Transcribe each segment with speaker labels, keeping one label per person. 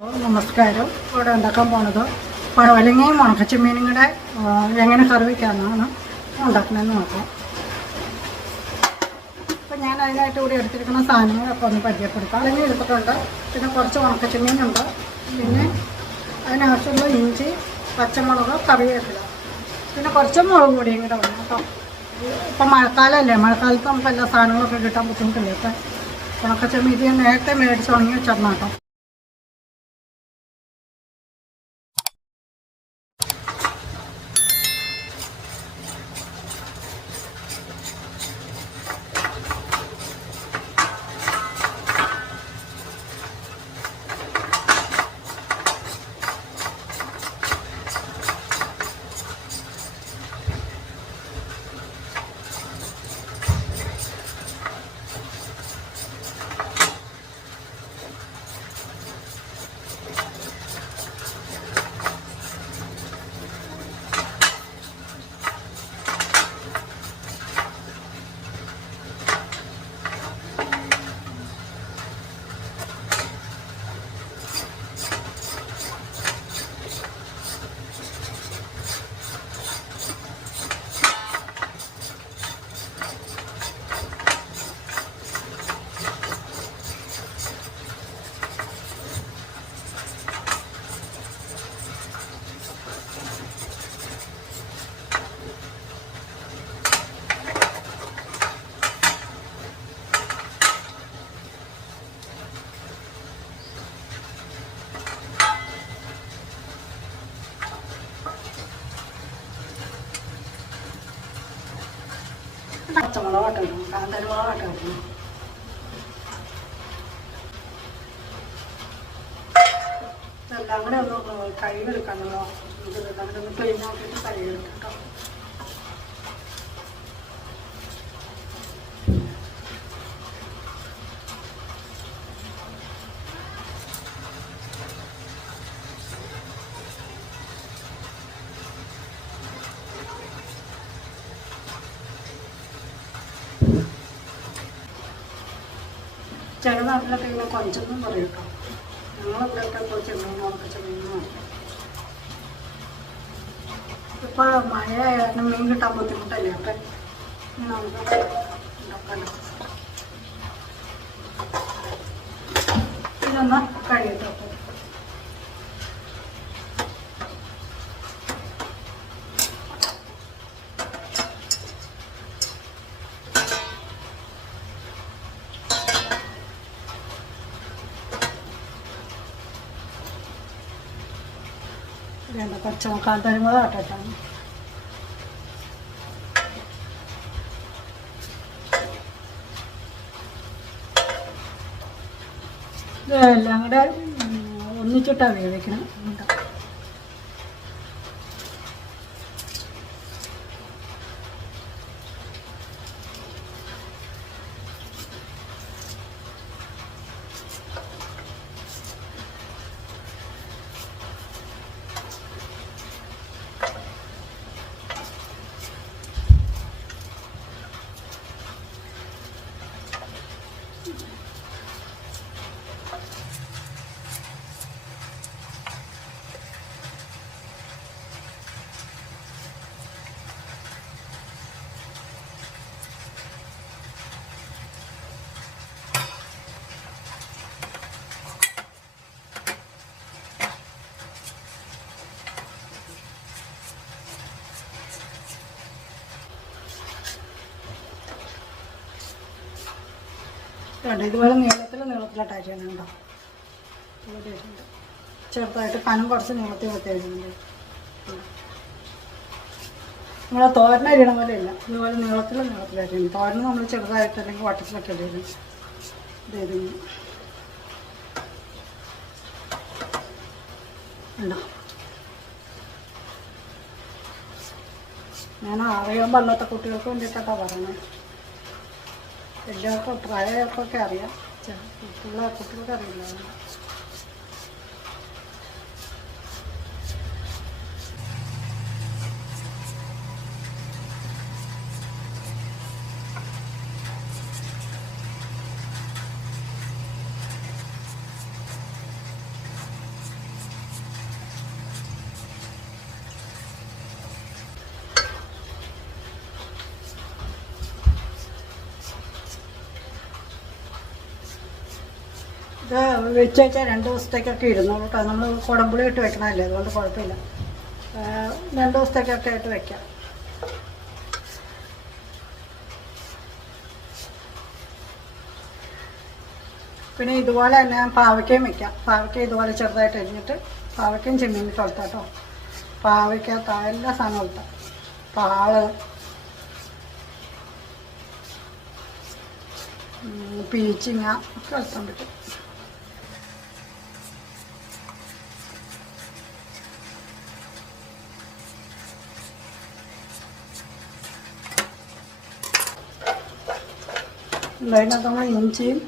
Speaker 1: നമസ്കാരം. ഇവിടെ ഉണ്ടാക്കാൻ പോണത് പടവലങ്ങയും ഉണക്കച്ചെമ്മീനും കൂടെ എങ്ങനെ കറി വയ്ക്കാമെന്നാണ് ഉണ്ടാക്കണമെന്ന് നോക്കാം. അപ്പം ഞാൻ അതിനായിട്ട് ഇവിടെ എടുത്തിരിക്കുന്ന സാധനങ്ങളൊക്കെ ഒന്ന് പരിചയപ്പെടുത്താം. അല്ലെങ്കിൽ എടുത്തിട്ടുണ്ട് പിന്നെ കുറച്ച് ഉണക്കച്ചെമ്മീനുണ്ട്. പിന്നെ അതിനാവശ്യമുള്ള ഇഞ്ചി പച്ചമുളക് കറിവേപ്പില. പിന്നെ കുറച്ച് മുളക് പൊടിയും കൂടെ വേണം കേട്ടോ. ഇപ്പം മഴക്കാലമല്ലേ. മഴക്കാലത്ത് നമുക്ക് എല്ലാ സാധനങ്ങളൊക്കെ കിട്ടാൻ ബുദ്ധിമുട്ടില്ലേ? ഇപ്പം ഉണക്കച്ചമീൻ നേരത്തെ മേടിച്ച് ഉണങ്ങി കേട്ടോ പച്ചമുളക് ഇട്ടു കാന്തരുമുളക് ഇട്ടു ഇതെല്ലാം കൂടെ ഒന്ന് കഴുകിയെടുക്കാണല്ലോ ഇതെല്ലാം അങ്ങനെ ഒന്ന് ക്ലീൻ ആക്കിയിട്ട് കഴുകിയെടുക്കാം കേട്ടോ ചില നാട്ടിലൊക്കെ ഇങ്ങനെ കൊഞ്ചെന്നും പറയും കേട്ടോ. ഞങ്ങളിവിടെയൊക്കെ ഇപ്പോൾ ചെമ്മീൻ ഉണക്ക ചെമ്മീൻ പറയും ഇപ്പോൾ മഴ കാരണം മീൻ കിട്ടാൻ ബുദ്ധിമുട്ടല്ലേ അപ്പം നമുക്ക് ഇതൊന്ന് കഴിയട്ടോ പച്ചമുക്കാൻ തരുമ്പോൾ ആട്ടാണ് ഇതെല്ലാം കൂടെ ഒന്നിച്ചിട്ടാണ് വേവിക്കണം ഉണ്ട്. വേണ്ട ഇതുപോലെ നീളത്തിൽ നീളത്തിലായിട്ട് അരിയണം കേട്ടോ ചെറുതായിട്ട് കനം കുറച്ച് നീളത്തിൽ വെച്ചേക്കുന്നുണ്ട് നമ്മളെ തോരൻ അരിയണ പോലെ ഇല്ല ഇതുപോലെ നീളത്തിൽ തോരൻ നമ്മൾ ചെറുതായിട്ട് അല്ലെങ്കിൽ വട്ടത്തിലൊക്കെ അരിയണം ഇതായിരുന്നു ഞാൻ അറിയാൻ പാടില്ലാത്ത കുട്ടികൾക്ക് വേണ്ടിയിട്ടാണ് പറയണത് എല്ലാവർക്കും പ്രായമൊക്കെ അറിയാം. പിള്ളേർ കുട്ടികൾക്ക് അറിയില്ല. ഇത് രണ്ട് ദിവസത്തേക്കൊക്കെ ഇരുന്നോളൂ കേട്ടോ നമ്മൾ കുടമ്പുളി ഇട്ട് വെക്കണമല്ലേ അതുകൊണ്ട് കുഴപ്പമില്ല. രണ്ട് ദിവസത്തേക്കൊക്കെ ആയിട്ട് വെക്കാം. പിന്നെ ഇതുപോലെ തന്നെ പാവയ്ക്കയും വെക്കാം. പാവയ്ക്ക ഇതുപോലെ ചെറുതായിട്ട് അരിഞ്ഞിട്ട് പാവയ്ക്കയും ചെമ്മീൻ കേട്ടോ പാവയ്ക്ക എല്ലാ സാധനവും കൊളുത്താം പാൾ. പീച്ചിങ്ങ ഒക്കെ വളർത്താൻ പറ്റും. അതിനകത്ത് ഇഞ്ചിയും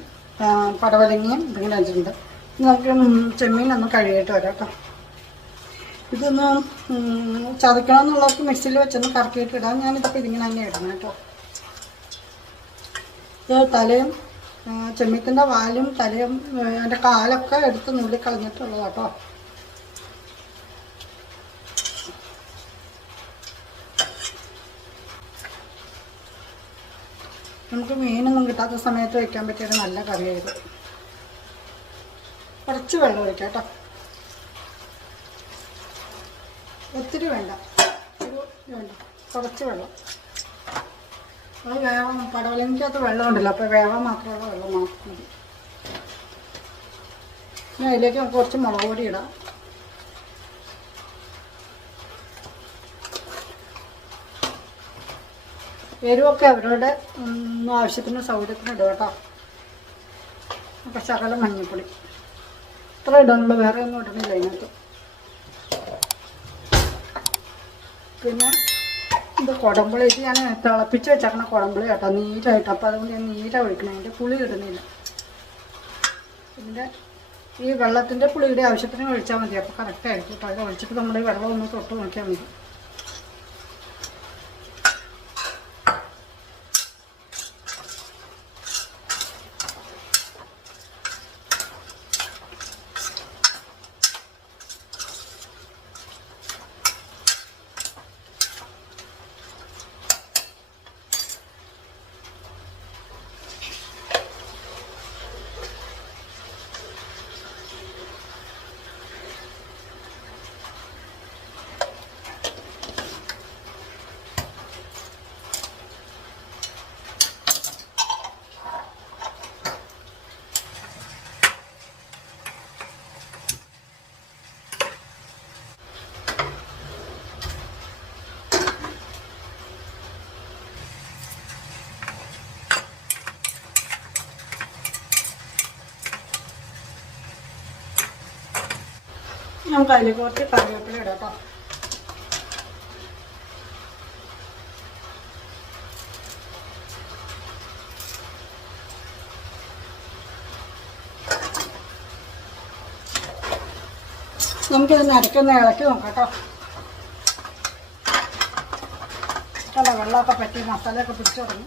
Speaker 1: പടവലങ്ങയും ഇതിങ്ങനെ വെച്ചിട്ടുണ്ട്. നമുക്ക് ചെമ്മീൻ ഒന്ന് കഴുകിയിട്ട് വരാം കേട്ടോ. ഇതൊന്ന് ഉം, ചതക്കണം എന്നുള്ളവർക്ക് മിക്സിയിൽ വെച്ചൊന്ന് കറക്കിയിട്ട് ഇടാം. ഞാനിതിപ്പോൾ ഇതിങ്ങനെ തന്നെ ഇടണം കേട്ടോ. ഇത് തലയും ചെമ്മീത്തിന്റെ വാലും തലയും അതിന്റെ കാലൊക്കെ എടുത്ത് നുള്ളി കളഞ്ഞിട്ടുള്ളത് കേട്ടോ. നമുക്ക് മീനൊന്നും കിട്ടാത്ത സമയത്ത് വയ്ക്കാൻ പറ്റിയൊരു നല്ല കറിയായത് കുറച്ച് വെള്ളം ഒഴിക്കാം കേട്ടോ. ഒത്തിരി വേണ്ട. വേണ്ട കുറച്ച് വെള്ളം. അത് വേവാൻ പടവലങ്ങക്കകത്ത് വെള്ളം ഉണ്ടല്ലോ അപ്പോൾ വേവാൻ മാത്രമുള്ള വെള്ളം മാത്രം മതി. ഇനി അതിലേക്ക് നമുക്ക് കുറച്ച് മുളക് പൊടി ഇടാം. എരിവൊക്കെ അവരുടെ ആവശ്യത്തിന് സൗകര്യത്തിന് ഇടുക കേട്ടോ. അപ്പം ശകലം മഞ്ഞൾപ്പൊടി ഇത്ര ഇടാനുള്ള വേറെ ഒന്നും ഇടണില്ല അതിനകത്ത് പിന്നെ ഇത് കുടമ്പുളി ഇത് ഞാൻ തിളപ്പിച്ച് വെച്ചേക്കണ കുടമ്പളി കേട്ടോ നീരായിട്ട്. അപ്പോൾ അതുകൊണ്ട് ഞാൻ നീര ഒഴിക്കണം അതിന്റെ പുളി ഇടുന്നില്ല. ഇതിന്റെ ഈ വെള്ളത്തിന്റെ പുളിയുടെ ആവശ്യത്തിന് ഒഴിച്ചാൽ മതി അപ്പോൾ കറക്റ്റായിരിക്കും കേട്ടോ. അത് ഒഴിച്ചിട്ട് നമ്മൾ ഈ വെള്ളം ഒന്ന് തൊട്ട് നോക്കിയാൽ മതി. നമുക്ക് അതിൽ കുറച്ച് കറിവേപ്പില ഇടാം കേട്ടോ നമുക്കിത് അരക്കുന്ന ഇളക്കി നോക്കാം കേട്ടോ കണ്ട വെള്ളമൊക്കെ പറ്റി മസാലയൊക്കെ പിടിച്ചു തുടങ്ങി.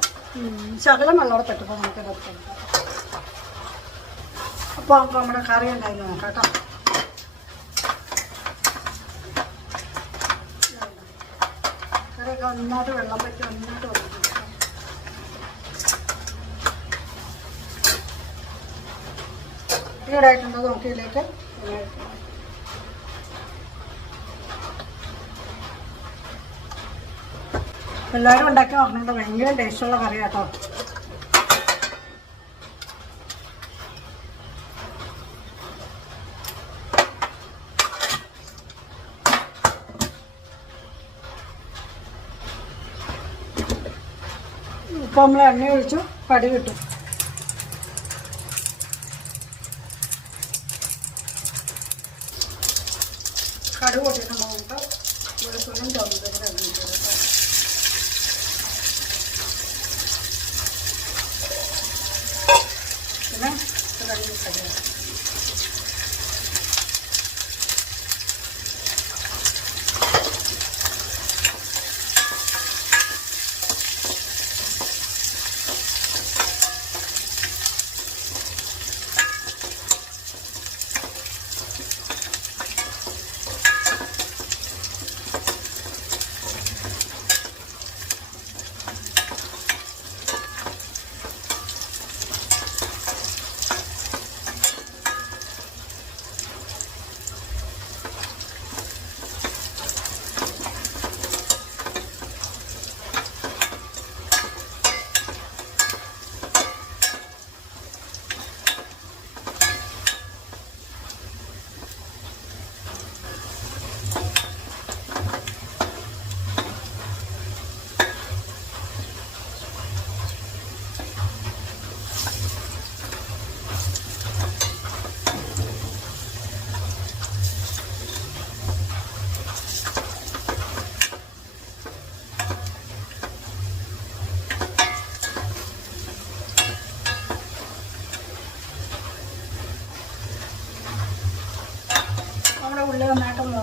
Speaker 1: ശകലം വെള്ളമോടെ പറ്റുമ്പോൾ നമുക്കിത് എടുക്കാം. അപ്പോൾ നമ്മുടെ കറി ഉണ്ടായി നോക്കാം കേട്ടോ. കറിയൊക്കെ ഒന്നായിട്ട് വെള്ളം പറ്റി ഒന്നായിട്ട് വെള്ളം ഈടായിട്ടുണ്ടോ നമുക്ക് ഇതിലേക്ക് എല്ലാവരും ഉണ്ടാക്കി നോക്കുന്നുണ്ട് ഭയങ്കര ടേസ്റ്റുള്ള കറി കേട്ടോ. ഇപ്പം നമ്മൾ എണ്ണ ഒഴിച്ചു കടി കിട്ടും കടുക് പൊട്ടിയിട്ടുണ്ടോ നമുക്ക് വെളുത്തുള്ളിയും ചുവന്നതും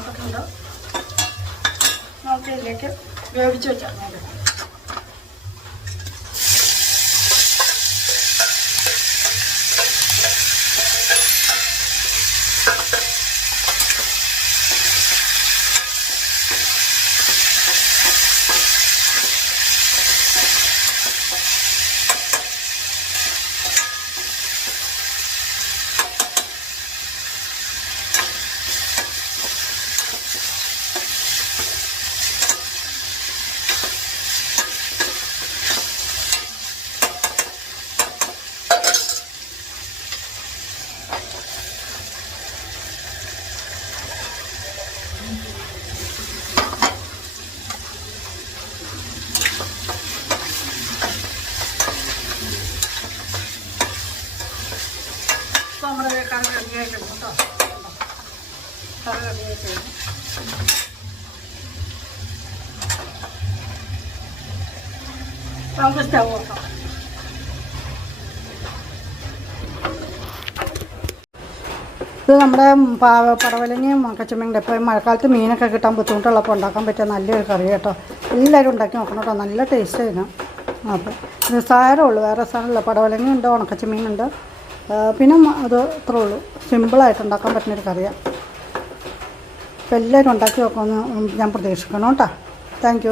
Speaker 1: നന്നായിട്ട് നോക്കിയതിലേക്ക് വേവിച്ച് വെച്ചാൽ മതി ഇപ്പോൾ നമ്മുടെ ഇത് നമ്മുടെ പടവലങ്ങയും കച്ചമീന്റെ ഇപ്പോൾ മഴക്കാലത്ത് മീനൊക്കെ കിട്ടാൻ ബുദ്ധിമുട്ടുള്ളപ്പോൾ ഉണ്ടാക്കാൻ പറ്റിയ നല്ലൊരു കറി കേട്ടോ. എല്ലാവരും ഉണ്ടാക്കി നോക്കണം കേട്ടോ. നല്ല ടേസ്റ്റ് ആയിരുന്നു. അപ്പോൾ നിസ്സാരമുള്ളൂ വേറെ സാധനമില്ല. പടവലങ്ങയുണ്ട് ഉണക്കച്ചമീനുണ്ട്. പിന്നെ അത് അത്രേ ഉള്ളൂ. സിമ്പിളായിട്ട് ഉണ്ടാക്കാൻ പറ്റുന്നൊരു കറിയാണ് അപ്പോൾ എല്ലാവരും ഉണ്ടാക്കി നോക്കുമെന്ന് ഞാൻ പ്രതീക്ഷിക്കണം കേട്ടോ. താങ്ക്